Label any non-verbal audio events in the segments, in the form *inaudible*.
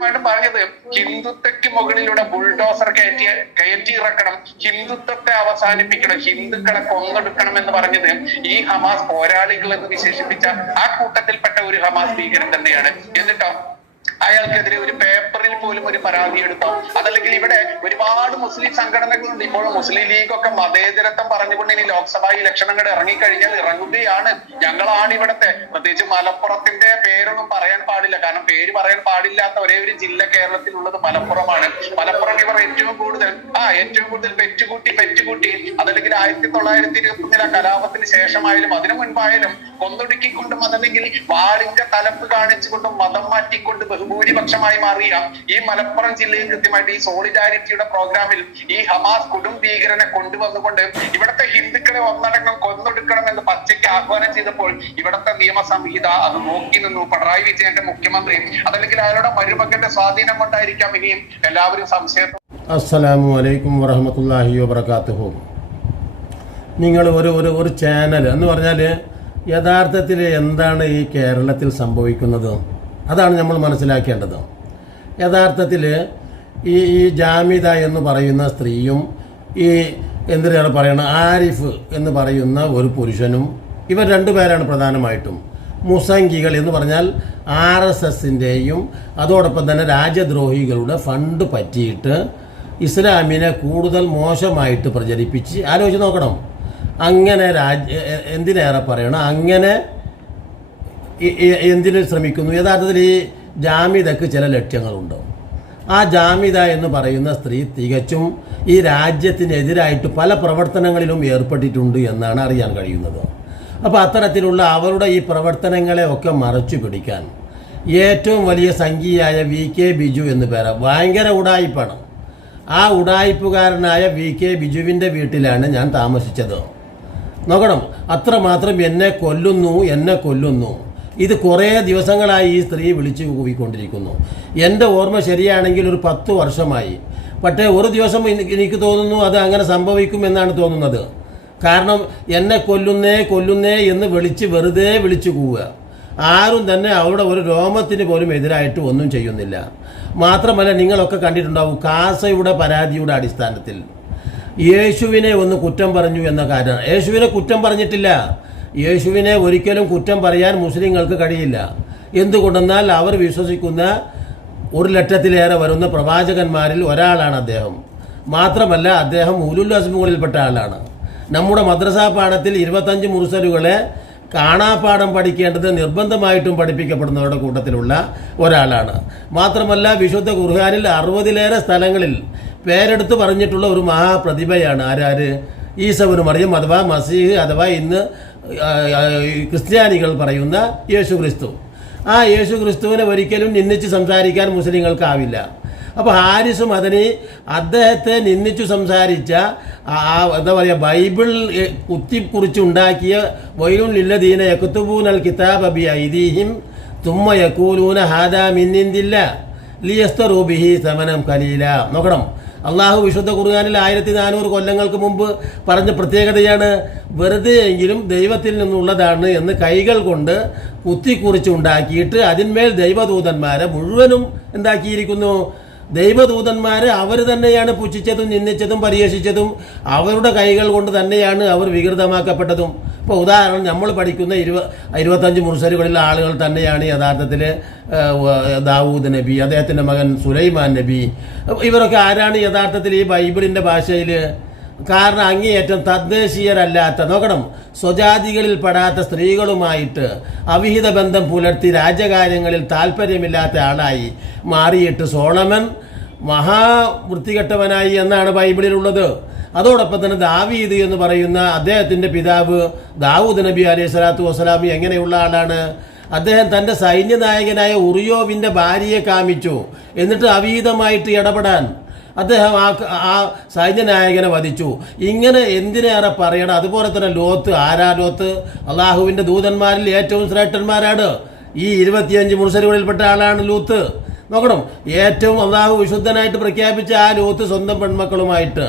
ായിട്ട് പറഞ്ഞത് ഹിന്ദുത്വയ്ക്ക് മുകളിലൂടെ ബുൾഡോസർ കയറ്റി കയറ്റി ഇറക്കണം ഹിന്ദുത്വത്തെ അവസാനിപ്പിക്കണം ഹിന്ദുക്കളെ കൊന്നൊടുക്കണം എന്ന് പറഞ്ഞത് ഈ ഹമാസ് പോരാളികൾ എന്ന് വിശേഷിപ്പിച്ച ആ കൂട്ടത്തിൽപ്പെട്ട ഒരു ഹമാസ് ഭീകരൻ തന്നെയാണ്. എന്നിട്ടോ? അയാൾക്കെതിരെ ഒരു പേപ്പറിൽ പോലും ഒരു പരാതി എടുത്തോ? അതല്ലെങ്കിൽ ഇവിടെ ഒരുപാട് മുസ്ലിം സംഘടനകളുണ്ട്. ഇപ്പോൾ മുസ്ലിം ലീഗ് ഒക്കെ മതേതരത്വം പറഞ്ഞുകൊണ്ട് ഇനി ലോക്സഭാ ഇലക്ഷൻ അങ്ങോട്ട് ഇറങ്ങിക്കഴിഞ്ഞാൽ ഇറങ്ങുകയാണ്. ഞങ്ങളാണ് ഇവിടത്തെ. പ്രത്യേകിച്ച് മലപ്പുറത്തിന്റെ പേരൊന്നും പറയാൻ പാടില്ല. കാരണം പേര് പറയാൻ പാടില്ലാത്ത ഒരേ ഒരു ജില്ല കേരളത്തിലുള്ളത് മലപ്പുറമാണ്. മലപ്പുറം ഇവർ ഏറ്റവും കൂടുതൽ ആ ഏറ്റവും കൂടുതൽ പെറ്റുകൂട്ടി പെറ്റുകൂട്ടി. അതല്ലെങ്കിൽ ആയിരത്തി തൊള്ളായിരത്തി ഇരുപത്തി കലാപത്തിന് ശേഷമായാലും അതിനു മുൻപായാലും കൊന്നൊടുക്കിക്കൊണ്ടും അതല്ലെങ്കിൽ വാളിന്റെ തലപ്പ് കാണിച്ചുകൊണ്ടും മതം മാറ്റിക്കൊണ്ട് ബഹുഭൂരിപക്ഷമായി മാറിയ ഈ മലപ്പുറം ജില്ലയിൽ കൃത്യമായിട്ട് ഈ സോളിഡാരിറ്റിയുടെ പ്രോഗ്രാമിൽ ഈ ഹമാസ് കൊടും ഭീകരനെ കൊണ്ടുവന്നുകൊണ്ട് ഇവിടുത്തെ ഹിന്ദുക്കളെ ഒന്നടങ്കം കൊന്നൊടുക്കണം എന്ന് പച്ചയ്ക്ക് ആഹ്വാനം ചെയ്തപ്പോൾ ഇവിടുത്തെ നിയമസംഹിത അത് നോക്കി നിന്നു. പിണറായി വിജയന്റെ മുഖ്യമന്ത്രി അതല്ലെങ്കിൽ അയാളുടെ മരുമകന്റെ സ്വാധീനം കൊണ്ടായിരിക്കാം ഇനിയും എല്ലാവരും സംശയത്തോടെ അസ്സലാമു അലൈക്കും വറഹമത്തല്ലാഹി വബർക്കാത്തുഹു നിങ്ങൾ ഒരു ഒരു ഒരു ചാനൽ എന്ന് പറഞ്ഞാൽ യഥാർത്ഥത്തിൽ എന്താണ് ഈ കേരളത്തിൽ സംഭവിക്കുന്നത്? അതാണ് നമ്മൾ മനസ്സിലാക്കേണ്ടത്. യഥാർത്ഥത്തിൽ ഈ ഈ ജാമിത എന്ന് പറയുന്ന സ്ത്രീയും ഈ എന്തിനാണ് പറയുന്നത് ആരിഫ് എന്ന് പറയുന്ന ഒരു പുരുഷനും ഇവർ രണ്ടുപേരാണ് പ്രധാനമായിട്ടും. മുസംഗികൾ എന്ന് പറഞ്ഞാൽ ആർ എസ് എസിന്റെയും അതോടൊപ്പം തന്നെ രാജ്യദ്രോഹികളുടെ ഫണ്ട് പറ്റിയിട്ട് ഇസ്ലാമിനെ കൂടുതൽ മോശമായിട്ട് പ്രചരിപ്പിച്ച് ആലോചിച്ച് നോക്കണം. അങ്ങനെ രാജ്യ എന്തിനേറെ പറയണം? അങ്ങനെ എന്തിനു ശ്രമിക്കുന്നു? യഥാർത്ഥത്തിൽ ഈ ജാമിദക്ക് ചില ലക്ഷ്യങ്ങളുണ്ടോ? ആ ജാമിദ എന്ന് പറയുന്ന സ്ത്രീ തികച്ചും ഈ രാജ്യത്തിനെതിരായിട്ട് പല പ്രവർത്തനങ്ങളിലും ഏർപ്പെട്ടിട്ടുണ്ട് എന്നാണ് അറിയാൻ കഴിയുന്നത്. അപ്പോൾ അത്തരത്തിലുള്ള അവരുടെ ഈ പ്രവർത്തനങ്ങളെ ഒക്കെ മറച്ചു പിടിക്കാൻ ഏറ്റവും വലിയ സംഖ്യയായ വി കെ ബിജു എന്ന് പേര് ഭയങ്കര ഉടായിപ്പാണ് ആ ഉടായിപ്പുകാരനായ വി കെ ബിജുവിന്റെ വീട്ടിലാണ് ഞാൻ താമസിച്ചത്. നോക്കണം അത്രമാത്രം എന്നെ കൊല്ലുന്നു എന്നെ കൊല്ലുന്നു. ഇത് കുറേ ദിവസങ്ങളായി ഈ സ്ത്രീ വിളിച്ചു കൂവിക്കൊണ്ടിരിക്കുന്നു. എന്റെ ഓർമ്മ ശരിയാണെങ്കിൽ ഒരു പത്ത് വർഷമായി. പക്ഷേ ഒരു ദിവസം എനിക്ക് തോന്നുന്നു അത് അങ്ങനെ സംഭവിക്കും എന്നാണ് തോന്നുന്നത്. കാരണം എന്നെ കൊല്ലുന്നേ കൊല്ലുന്നേ എന്ന് വിളിച്ച് വെറുതെ വിളിച്ചു കൂവുക. ആരും തന്നെ അവരുടെ ഒരു രോമത്തിന് പോലും എതിരായിട്ട് ഒന്നും ചെയ്യുന്നില്ല. മാത്രമല്ല നിങ്ങളൊക്കെ കണ്ടിട്ടുണ്ടാവും കാസയുടെ പരാതിയുടെ അടിസ്ഥാനത്തിൽ. യേശുവിനെ ഒന്ന് കുറ്റം പറഞ്ഞു എന്ന കാര്യം. യേശുവിനെ കുറ്റം പറഞ്ഞിട്ടില്ല. യേശുവിനെ ഒരിക്കലും കുറ്റം പറയാൻ മുസ്ലിങ്ങൾക്ക് കഴിയില്ല. എന്തുകൊണ്ടെന്നാൽ അവർ വിശ്വസിക്കുന്ന ഒരു ലക്ഷത്തിലേറെ വരുന്ന പ്രവാചകന്മാരിൽ ഒരാളാണ് അദ്ദേഹം. മാത്രമല്ല അദ്ദേഹം ഉലുൽ അസ്മുകളിൽപ്പെട്ട ആളാണ്. നമ്മുടെ മദ്രസാ പാഠത്തിൽ ഇരുപത്തഞ്ച് മുറുസലുകളെ കാണാപ്പാഠം പഠിക്കേണ്ടത് നിർബന്ധമായിട്ടും പഠിപ്പിക്കപ്പെടുന്നവരുടെ കൂട്ടത്തിലുള്ള ഒരാളാണ്. മാത്രമല്ല വിശുദ്ധ ഖുർഹാനിൽ അറുപതിലേറെ സ്ഥലങ്ങളിൽ പേരെടുത്ത് പറഞ്ഞിട്ടുള്ള ഒരു മഹാപ്രതിഭയാണ്. ആരാര്? ഈസവനും മറിയം അഥവാ മസീഹ് അഥവാ ഇന്ന് ക്രിസ്ത്യാനികൾ പറയുന്ന യേശു ക്രിസ്തു ആ യേശു ക്രിസ്തുവിനെ ഒരിക്കലും നിന്ദിച്ച് സംസാരിക്കാൻ മുസ്ലിങ്ങൾക്കാവില്ല. അപ്പോൾ ഹാരിസ് മദനി അദ്ദേഹത്തെ നിന്ദിച്ചു സംസാരിച്ച ആ എന്താ പറയുക ബൈബിൾ കുത്തിക്കുറിച്ചുണ്ടാക്കിയ വൈലുൻ ലില്ലദീന യക്തുബൂനൽ കിതാബ് അബി ഐദീഹിം തുമ്മ യക്കൂലൂന ഹാദാ മിന്നിന്തില്ല ലിയസ്തറൂബിഹി സമനം കലീല. നോക്കണം. അള്ളാഹു വിശുദ്ധ ഖുർആാനിൽ ആയിരത്തി നാനൂറ് കൊല്ലങ്ങൾക്ക് മുമ്പ് പറഞ്ഞ പ്രത്യേകതയാണ് വെറുതെ എങ്കിലും ദൈവത്തിൽ നിന്നുള്ളതാണ് എന്ന് കൈകൾ കൊണ്ട് കുത്തിക്കുറിച്ചുണ്ടാക്കിയിട്ട് അതിന്മേൽ ദൈവദൂതന്മാരെ മുഴുവനും എന്താക്കിയിരിക്കുന്നു. ദൈവദൂതന്മാരെ അവർ തന്നെയാണ് പുച്ഛിച്ചതും നിന്ദിച്ചതും പരിഹസിച്ചതും അവരുടെ കൈകൾ കൊണ്ട് തന്നെയാണ് അവർ വികൃതമാക്കപ്പെട്ടതും. ഇപ്പോൾ ഉദാഹരണം നമ്മൾ പഠിക്കുന്ന ഇരുപ ഇരുപത്തഞ്ച് മുർസലുകളിലെ ആളുകൾ തന്നെയാണ് യഥാർത്ഥത്തിൽ ദാവൂദ് നബി അദ്ദേഹത്തിന്റെ മകൻ സുലൈമാൻ നബി. ഇവരൊക്കെ ആരാണ് യഥാർത്ഥത്തിൽ ഈ ബൈബിളിന്റെ ഭാഷയിൽ കാരണം അങ്ങേയറ്റം തദ്ദേശീയരല്ലാത്ത നോക്കണം സ്വജാതികളിൽ പെടാത്ത സ്ത്രീകളുമായിട്ട് അവിഹിത ബന്ധം പുലർത്തി രാജ്യകാര്യങ്ങളിൽ താല്പര്യമില്ലാത്ത ആളായി മാറിയിട്ട് സോളമൻ മഹാവൃത്തികെട്ടവനായി എന്നാണ് ബൈബിളിലുള്ളത്. അതോടൊപ്പം തന്നെ ദാവീദ് എന്ന് പറയുന്ന അദ്ദേഹത്തിന്റെ പിതാവ് ദാവൂദ് നബി അലൈഹി സ്വലാത്തു വസ്സലാമി എങ്ങനെയുള്ള ആളാണ്? അദ്ദേഹം തന്റെ സൈന്യനായകനായ ഉറിയോവിന്റെ ഭാര്യയെ കാമിച്ചു. എന്നിട്ട് അവീതമായിട്ട് ഇടപെടാൻ അദ്ദേഹം ആ ആ സൈന്യനായകനെ വധിച്ചു. ഇങ്ങനെ എന്തിനേറെ പറയണം? അതുപോലെ തന്നെ ലോത്ത് ആരാ ലോത്ത്? അള്ളാഹുവിന്റെ ദൂതന്മാരിൽ ഏറ്റവും ശ്രേഷ്ഠന്മാരാണ്. ഈ ഇരുപത്തിയഞ്ച് മുർസലുകളിൽപ്പെട്ട ആളാണ് ലൂത്ത്. നോക്കണം. ഏറ്റവും അള്ളാഹു വിശുദ്ധനായിട്ട് പ്രഖ്യാപിച്ച ആ ലൂത്ത് സ്വന്തം പെൺമക്കളുമായിട്ട്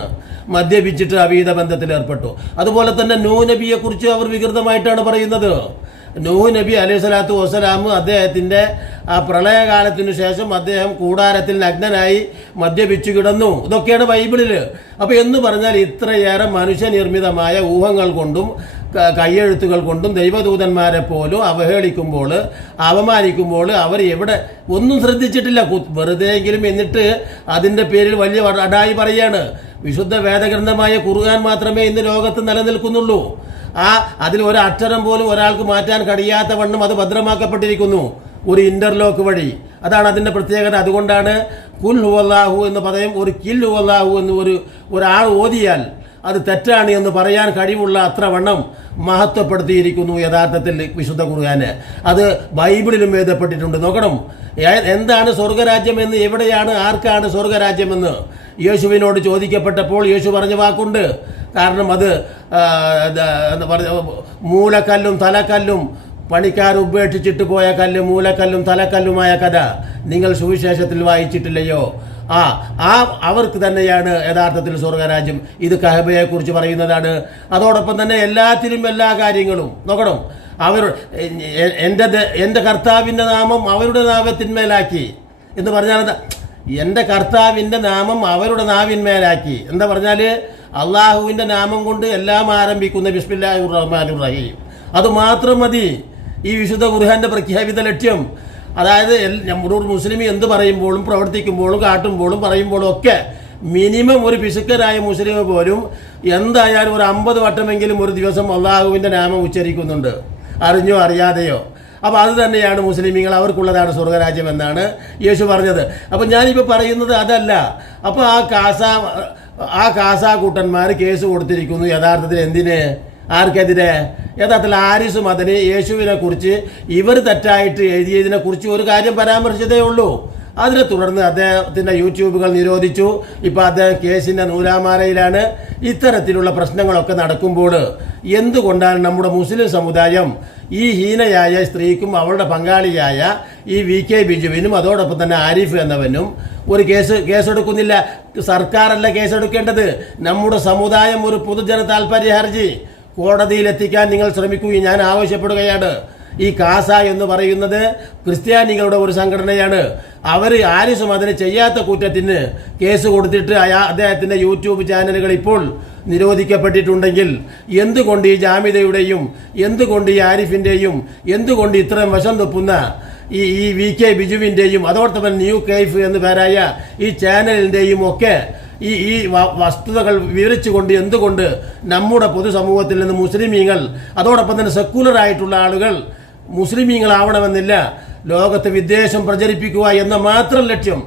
മദ്യപിച്ചിട്ട് അവീത ബന്ധത്തിൽ ഏർപ്പെട്ടു. അതുപോലെ തന്നെ നൂ നബിയെ കുറിച്ച് അവർ വികൃതമായിട്ടാണ് പറയുന്നത്. നൂഹ് നബി അലൈഹി സ്വലാത്തു വസ്സലാം അദ്ദേഹത്തിന്റെ ആ പ്രളയകാലത്തിനു ശേഷം അദ്ദേഹം കൂടാരത്തിൽ നഗ്നനായി മദ്യപിച്ചു കിടന്നു. ഇതൊക്കെയാണ് ബൈബിളിൽ അപ്പോൾ എന്ന് പറഞ്ഞാൽ ഇത്രയേറെ മനുഷ്യനിർമ്മിതമായ ഊഹങ്ങൾ കൊണ്ടും കയ്യെഴുത്തുകൾ കൊണ്ടും ദൈവദൂതന്മാരെ പോലും അവഹേളിക്കുമ്പോൾ അപമാനിക്കുമ്പോൾ അവർ എവിടെ ഒന്നും ശ്രദ്ധിച്ചിട്ടില്ല. വെറുതെയെങ്കിലും എന്നിട്ട് അതിന്റെ പേരിൽ വലിയ അടായി പറയാണ്. വിശുദ്ധ വേദഗ്രന്ഥമായ കുറുകാൻ മാത്രമേ ഇന്ന് ലോകത്ത് നിലനിൽക്കുന്നുള്ളൂ. ആ അതിൽ ഒരു അക്ഷരം പോലും ഒരാൾക്ക് മാറ്റാൻ കഴിയാത്ത വണ്ണം അത് ഭദ്രമാക്കപ്പെട്ടിരിക്കുന്നു. ഒരു ഇന്റർലോക്ക് വഴി. അതാണ് അതിന്റെ പ്രത്യേകത. അതുകൊണ്ടാണ് കുൽ ഹുവല്ലാഹു എന്ന് പറയും ഒരു കിൽ ഹുവല്ലാഹു എന്ന് ഒരു ഒരാൾ ഓതിയാൽ അത് തെറ്റാണ് എന്ന് പറയാൻ കഴിവുള്ള അത്ര വണ്ണം മഹത്വപ്പെടുത്തിയിരിക്കുന്നു യഥാർത്ഥത്തിൽ വിശുദ്ധ കുറുകാന് അത് ബൈബിളിലും എഴുതപ്പെട്ടിട്ടുണ്ട്. നോക്കണം എന്താണ് സ്വർഗരാജ്യം എന്ന് എവിടെയാണ് ആർക്കാണ് സ്വർഗരാജ്യമെന്ന് യേശുവിനോട് ചോദിക്കപ്പെട്ടപ്പോൾ യേശു പറഞ്ഞ വാക്കുണ്ട്. കാരണം അത് പറഞ്ഞ മൂലക്കല്ലും തലക്കല്ലും പണിക്കാർ ഉപേക്ഷിച്ചിട്ട് പോയ കല്ല് മൂലക്കല്ലും തലക്കല്ലുമായ കഥ. നിങ്ങൾ സുവിശേഷത്തിൽ വായിച്ചിട്ടില്ലയോ? ആ ആ അവർക്ക് തന്നെയാണ് യഥാർത്ഥത്തിൽ സ്വർഗരാജ്യം. ഇത് കഹബയെ കുറിച്ച് പറയുന്നതാണ്. അതോടൊപ്പം തന്നെ എല്ലാത്തിലും എല്ലാ കാര്യങ്ങളും. നോക്കണം? അവർ എന്റെ എന്റെ കർത്താവിന്റെ നാമം അവരുടെ നാമത്തിന്മേലാക്കി. എന്ന് പറഞ്ഞാൽ എന്താ? എന്റെ കർത്താവിന്റെ നാമം അവരുടെ നാവിന്മേലാക്കി. എന്താ പറഞ്ഞാൽ അള്ളാഹുവിന്റെ നാമം കൊണ്ട് എല്ലാം ആരംഭിക്കുന്ന ബിസ്മില്ലാഹി റഹ്മാൻ റഹീം. അത് മാത്രം മതി. ഈ വിശുദ്ധ ഖുർഹാന്റെ പ്രഖ്യാപിത ലക്ഷ്യം. അതായത് നമ്മുടെ മുസ്ലിം എന്ത് പറയുമ്പോഴും പ്രവർത്തിക്കുമ്പോഴും കാട്ടുമ്പോഴും പറയുമ്പോഴും ഒക്കെ മിനിമം ഒരു പിശുക്കരായ മുസ്ലിം പോലും എന്തായാലും ഒരു അമ്പത് വട്ടമെങ്കിലും ഒരു ദിവസം അള്ളാഹുവിന്റെ നാമം ഉച്ചരിക്കുന്നുണ്ട്. അറിഞ്ഞോ അറിയാതെയോ? അപ്പോൾ അത് തന്നെയാണ് മുസ്ലിമീങ്ങൾ അവർക്കുള്ളതാണ് സ്വർഗരാജ്യം എന്നാണ് യേശു പറഞ്ഞത്. അപ്പോൾ ഞാനിപ്പോൾ പറയുന്നത് അതല്ല. അപ്പോൾ ആ കാസ ആ കാസാകൂട്ടന്മാർ കേസ് കൊടുത്തിരിക്കുന്നു. യഥാർത്ഥത്തിൽ എന്തിന്? ആർക്കെതിരെ? യഥാർത്ഥത്തിൽ ആരിസ് മദന് യേശുവിനെ കുറിച്ച് ഇവർ തെറ്റായിട്ട് എഴുതിയതിനെ കുറിച്ച് ഒരു കാര്യം പരാമർശിച്ചതേ ഉള്ളൂ. അതിനെ തുടർന്ന് അദ്ദേഹത്തിന്റെ യൂട്യൂബുകൾ നിരോധിച്ചു. ഇപ്പോൾ അദ്ദേഹം കേസിന്റെ നൂലാമാലയിലാണ്. ഇത്തരത്തിലുള്ള പ്രശ്നങ്ങളൊക്കെ നടക്കുമ്പോൾ എന്തുകൊണ്ടാണ് നമ്മുടെ മുസ്ലിം സമുദായം ഈ ഹീനയായ സ്ത്രീക്കും അവളുടെ പങ്കാളിയായ ഈ വി കെ ബിജുവിനും അതോടൊപ്പം തന്നെ ആരിഫ് എന്നവനും ഒരു കേസ് കേസെടുക്കുന്നില്ല. സർക്കാരല്ല കേസെടുക്കേണ്ടത്. നമ്മുടെ സമുദായം ഒരു പൊതുജന താൽപര്യ ഹർജി. കോടതിയിൽ എത്തിക്കാൻ നിങ്ങൾ ശ്രമിക്കുകയും ഞാൻ ആവശ്യപ്പെടുകയാണ്. ഈ കാസ എന്ന് പറയുന്നത് ക്രിസ്ത്യാനികളുടെ ഒരു സംഘടനയാണ്. അവർ ആരിസും അതിന് ചെയ്യാത്ത കുറ്റത്തിന് കേസ് കൊടുത്തിട്ട് അയാ അദ്ദേഹത്തിന്റെ യൂട്യൂബ് ചാനലുകൾ ഇപ്പോൾ നിരോധിക്കപ്പെട്ടിട്ടുണ്ടെങ്കിൽ എന്തുകൊണ്ട് ഈ ജാമിതയുടെയും എന്തുകൊണ്ട് ഈ ആരിഫിന്റെയും എന്തുകൊണ്ട് ഇത്രയും വശം തുപ്പുന്ന ഈ ഈ വി കെ ബിജുവിന്റെയും അതോടൊപ്പം ന്യൂ കൈഫ് എന്ന് പേരായ ഈ ചാനലിന്റെയും ഒക്കെ ഈ ഈ വസ്തുതകൾ വിവരിച്ചുകൊണ്ട് എന്തുകൊണ്ട് നമ്മുടെ പൊതുസമൂഹത്തിൽ നിന്ന് മുസ്ലിമീങ്ങൾ അതോടൊപ്പം തന്നെ സെക്യുലർ ആയിട്ടുള്ള ആളുകൾ മുസ്ലിമീങ്ങളാവണമെന്നില്ല. ലോകത്ത് വിദ്വേഷം പ്രചരിപ്പിക്കുക എന്ന മാത്രം ലക്ഷ്യം.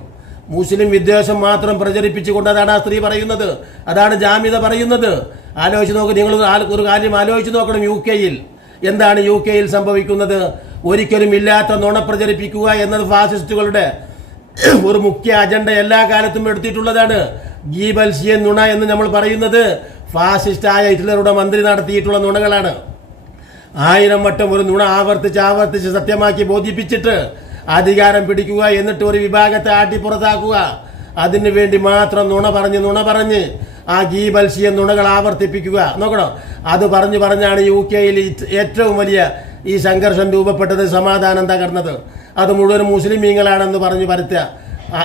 മുസ്ലിം വിദ്വേഷം മാത്രം പ്രചരിപ്പിച്ചുകൊണ്ട് അതാണ് ആ സ്ത്രീ പറയുന്നത്. അതാണ് ജാമ്യത പറയുന്നത്. ആലോചിച്ച് നോക്ക് നിങ്ങൾ ഒരു കാര്യം ആലോചിച്ച് നോക്കണം യു കെയിൽ. എന്താണ് യു കെയിൽ സംഭവിക്കുന്നത്? ഒരിക്കലും ഇല്ലാത്ത നുണ പ്രചരിപ്പിക്കുക എന്നത് ഫാസിസ്റ്റുകളുടെ ഒരു മുഖ്യ അജണ്ട എല്ലാ കാലത്തും എടുത്തിട്ടുള്ളതാണ്. ഗീബൽസിയൻ നുണ എന്ന് നമ്മൾ പറയുന്നത് ഫാസിസ്റ്റായ ഹിറ്റ്ലറുടെ മന്ത്രി നടത്തിയിട്ടുള്ള നുണകളാണ്. ആയിരം വട്ടം ഒരു നുണ ആവർത്തിച്ച് ആവർത്തിച്ച് സത്യമാക്കി ബോധിപ്പിച്ചിട്ട് അധികാരം പിടിക്കുക എന്നിട്ട് ഒരു വിഭാഗത്തെ ആട്ടി പുറത്താക്കുക. അതിനു വേണ്ടി മാത്രം നുണ പറഞ്ഞ് നുണ പറഞ്ഞ് ആ ഗീബൽസിയൻ നുണകൾ ആവർത്തിപ്പിക്കുക. നോക്കണം? അത് പറഞ്ഞു പറഞ്ഞാണ് യു കെയിൽ ഏറ്റവും വലിയ ഈ സംഘർഷം രൂപപ്പെട്ടത് സമാധാനം തകർന്നത്. അത് മുഴുവൻ മുസ്ലിമീങ്ങളാണെന്ന് പറഞ്ഞു പരത്തുക.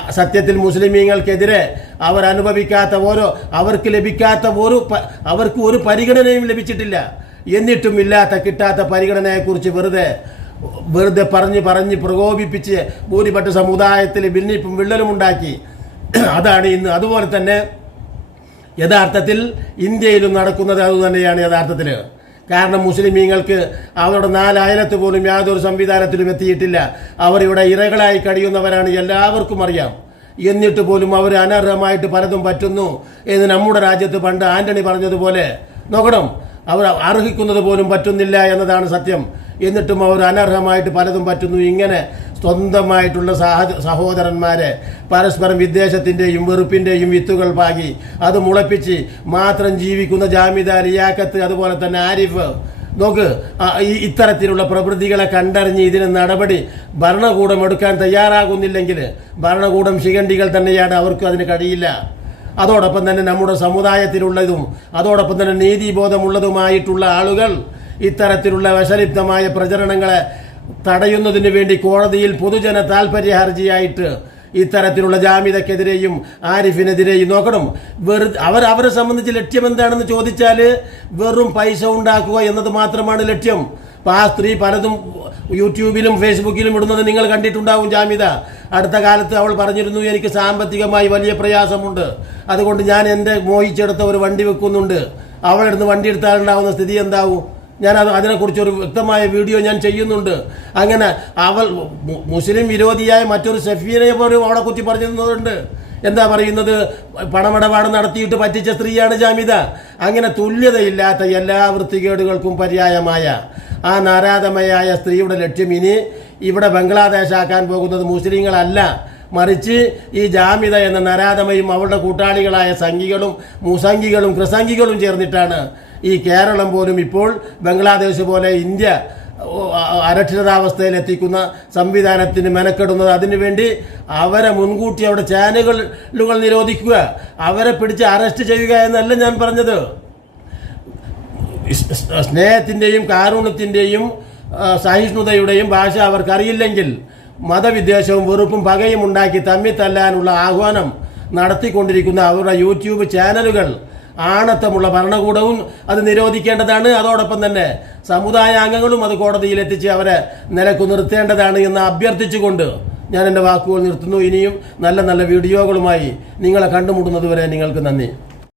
സത്യത്തിൽ മുസ്ലിമീങ്ങൾക്കെതിരെ അവർ അനുഭവിക്കാത്ത ഓരോ അവർക്ക് ലഭിക്കാത്ത ഒരു അവർക്ക് ഒരു പരിഗണനയും ലഭിച്ചിട്ടില്ല. എന്നിട്ടും ഇല്ലാത്ത കിട്ടാത്ത പരിഗണനയെക്കുറിച്ച് വെറുതെ വെറുതെ പറഞ്ഞ് പറഞ്ഞ് പ്രകോപിപ്പിച്ച് ഭൂരിപക്ഷ സമുദായത്തിൽ ഭിന്നിപ്പും വിള്ളലും ഉണ്ടാക്കി. *clears throat* അതാണ് ഇന്ന്. അതുപോലെ തന്നെ യഥാർത്ഥത്തിൽ ഇന്ത്യയിലും നടക്കുന്നത് അതുതന്നെയാണ് യഥാർത്ഥത്തിൽ കാരണം മുസ്ലിമീങ്ങൾക്ക് അവരുടെ നാലയലത്ത് പോലും യാതൊരു സംവിധാനത്തിലും എത്തിയിട്ടില്ല. അവർ ഇവിടെ ഇരകളായി കഴിയുന്നവരാണ്. എല്ലാവർക്കും അറിയാം. എന്നിട്ട് പോലും അവർ അനർഹമായിട്ട് പലതും പറ്റുന്നു എന്ന് നമ്മുടെ രാജ്യത്ത് പണ്ട് ആന്റണി പറഞ്ഞതുപോലെ. നോക്കണം അവർ അർഹിക്കുന്നത് പോലും പറ്റുന്നില്ല എന്നതാണ് സത്യം. എന്നിട്ടും അവർ അനർഹമായിട്ട് പലതും പറ്റുന്നു. ഇങ്ങനെ സ്വന്തമായിട്ടുള്ള സഹ സഹോദരന്മാരെ പരസ്പരം വിദ്വേഷത്തിന്റെയും വെറുപ്പിന്റെയും വിത്തുകൾ പാകി അത് മുളപ്പിച്ച് മാത്രം ജീവിക്കുന്ന ജാമിദ ലിയാക്കത്ത് അതുപോലെ തന്നെ ആരിഫ് നോക്ക് ഇത്തരത്തിലുള്ള പ്രവൃത്തികളെ കണ്ടറിഞ്ഞ് ഇതിന് നടപടി ഭരണകൂടം എടുക്കാൻ തയ്യാറാകുന്നില്ലെങ്കിൽ ഭരണകൂടം ശിഖണ്ഡികൾ തന്നെയാണ് അവർക്ക് അതിന് കഴിയില്ല. അതോടൊപ്പം തന്നെ നമ്മുടെ സമുദായത്തിലുള്ളതും അതോടൊപ്പം തന്നെ നീതിബോധമുള്ളതുമായിട്ടുള്ള ആളുകൾ ഇത്തരത്തിലുള്ള വശലിപ്തമായ പ്രചരണങ്ങളെ തടയുന്നതിന് വേണ്ടി കോടതിയിൽ പൊതുജന താൽപ്പര്യ ഹർജിയായിട്ട് ഇത്തരത്തിലുള്ള ജാമ്യതക്കെതിരെയും ആരിഫിനെതിരെയും നോക്കണം. വെറുതെ അവർ അവരെ സംബന്ധിച്ച് ലക്ഷ്യം എന്താണെന്ന് ചോദിച്ചാൽ വെറും പൈസ ഉണ്ടാക്കുക എന്നത് മാത്രമാണ് ലക്ഷ്യം. അപ്പം ആ സ്ത്രീ പലതും യൂട്യൂബിലും ഫേസ്ബുക്കിലും ഇടുന്നത് നിങ്ങൾ കണ്ടിട്ടുണ്ടാവും ജാമ്യത. അടുത്ത കാലത്ത് അവൾ പറഞ്ഞിരുന്നു എനിക്ക് സാമ്പത്തികമായി വലിയ പ്രയാസമുണ്ട്. അതുകൊണ്ട് ഞാൻ എന്റെ മോഹിച്ചെടുത്ത ഒരു വണ്ടി വെക്കുന്നുണ്ട്. അവളെടുത്ത് വണ്ടി എടുത്താലുണ്ടാവുന്ന സ്ഥിതി എന്താവും? ഞാൻ അത് അതിനെക്കുറിച്ച് ഒരു വ്യക്തമായ വീഡിയോ ഞാൻ ചെയ്യുന്നുണ്ട്. അങ്ങനെ അവൾ മുസ്ലിം വിരോധിയായ മറ്റൊരു സഫീനെ പോലും അവളെ കുത്തി പറഞ്ഞിരുന്നതുണ്ട്. എന്താ പറയുന്നത്? പണമിടപാട് നടത്തിയിട്ട് പറ്റിച്ച സ്ത്രീയാണ് ജാമിത. അങ്ങനെ തുല്യതയില്ലാത്ത എല്ലാ വൃത്തികേടുകൾക്കും പര്യായമായ ആ നാരാധമയായ സ്ത്രീയുടെ ലക്ഷ്യം ഇനി ഇവിടെ ബംഗ്ലാദേശ് ആക്കാൻ പോകുന്നത് മുസ്ലിങ്ങളല്ല. മറിച്ച് ഈ ജാമിത എന്ന നരാധമയും അവളുടെ കൂട്ടാളികളായ സംഘികളും മുസംഘികളും ക്രിസംഘികളും ചേർന്നിട്ടാണ് ഈ കേരളം പോലും ഇപ്പോൾ ബംഗ്ലാദേശ് പോലെ ഇന്ത്യ അരക്ഷിതാവസ്ഥയിൽ എത്തിക്കുന്ന സംവിധാനത്തിന് മെനക്കെടുന്നത് അതിനുവേണ്ടി അവരെ മുൻകൂട്ടി അവിടെ ചാനലുകൾ നിരോധിക്കുക അവരെ പിടിച്ച് അറസ്റ്റ് ചെയ്യുക എന്നല്ല ഞാൻ പറഞ്ഞത്. സ്നേഹത്തിന്റെയും കാരുണ്യത്തിന്റെയും സഹിഷ്ണുതയുടെയും ഭാഷ അവർക്കറിയില്ലെങ്കിൽ മതവിദ്വേഷവും വെറുപ്പും പകയും ഉണ്ടാക്കി തമ്മിൽ തല്ലാനുള്ള ആഹ്വാനം നടത്തിക്കൊണ്ടിരിക്കുന്ന അവരുടെ യൂട്യൂബ് ചാനലുകൾ ആണത്തമുള്ള ഭരണകൂടവും അത് നിരോധിക്കേണ്ടതാണ്. അതോടൊപ്പം തന്നെ സമുദായ അംഗങ്ങളും അത് കോടതിയിൽ എത്തിച്ച് അവരെ നിലക്കു നിർത്തേണ്ടതാണ് എന്ന് അഭ്യർത്ഥിച്ചുകൊണ്ട് ഞാൻ എന്റെ വാക്കുകൾ നിർത്തുന്നു. ഇനിയും നല്ല നല്ല വീഡിയോകളുമായി നിങ്ങളെ കണ്ടുമുട്ടുന്നതുവരെ നിങ്ങൾക്ക് നന്ദി.